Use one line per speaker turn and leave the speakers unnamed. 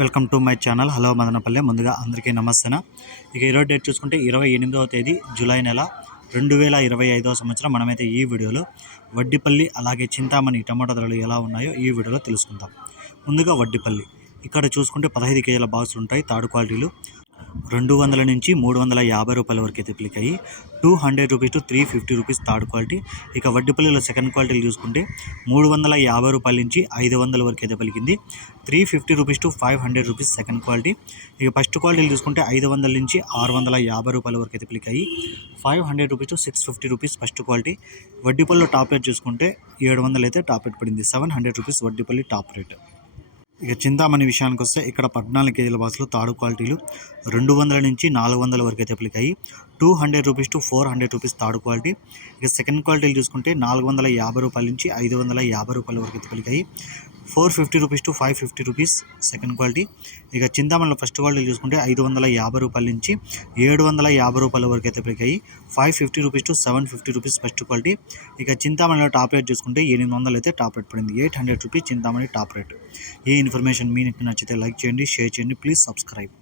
Welcome to my channel. Hello Madanapalle. ముందుగా అందరికీ నమస్తేనా. ఇక ఈరోజు డేట్ చూసుకుంటే ఇరవై ఎనిమిదవ తేదీ జూలై నెల రెండు వేల ఇరవై ఐదవ సంవత్సరం. మనమైతే ఈ వీడియోలో వడ్డిపల్లి అలాగే చింతామణి టమాటా ధరలు ఎలా ఉన్నాయో ఈ వీడియోలో తెలుసుకుందాం. ముందుగా వడ్డిపల్లి. ఇక్కడ చూసుకుంటే పదహైదు కేజీల బాక్సులు ఉంటాయి. తాడు క్వాలిటీలు రెండు వందల నుంచి మూడు వందల యాభై రూపాయల వరకు అయితే పిలికాయి two hundred rupees to three fifty rupees third quality. ఇక వడ్డీపల్లిలో సెకండ్ క్వాలిటీలు చూసుకుంటే మూడు వందల యాభై రూపాయల నుంచి ఐదు వందల వరకు అయితే పలికింది. Three fifty rupees to five hundred rupees second quality. ఇక ఫస్ట్ క్వాలిటీలు చూసుకుంటే ఐదు వందల నుంచి ఆరు వందల యాభై రూపాయల వరకు అయితే పిలికాయి five hundred rupees to six fifty rupees first quality. వడ్డీపల్లిలో top rate చూసుకుంటే ఏడు వందలు అయితే టాప్ రేట్ పడింది. Seven hundred rupees Vaddipalli top rate. ఇక చింతామణి విషయానికి వస్తే ఇక్కడ పద్నాలుగు కేజీల బాక్సులు తాడు క్వాలిటీలు రెండు వందల నుంచి నాలుగు వందల వరకు అయితే అప్లికాయి two hundred rupees to four hundred rupees third quality. ఇక సెకండ్ క్వాలిటీలు చూసుకుంటే నాలుగు వందల యాభై రూపాయల నుంచి ఐదు వందల యాభై రూపాయల వరకు అయితే పలికాయి. Four fifty rupees to five fifty rupees second quality. ఇక చింతామణిలో ఫస్ట్ క్వాలిటీలు చూసుకుంటే ఐదు వందల యాభై రూపాయల నుంచి ఏడు వందల యాభై రూపాయల వరకు అయితే పెరిగాయి. Five fifty rupees to seven fifty rupees first quality. ఇక చింతామణిలో టాప్ రేట్ చూసుకుంటే ఎనిమిది వందలు అయితే టాప్ రేట్ పడింది. Eight hundred rupees Chintamani top rate. ఈ ఇన్ఫర్మేషన్ మీకు నచ్చితే లైక్ చేయండి షేర్ చేయండి ప్లీజ్ సబ్స్క్రైబ్.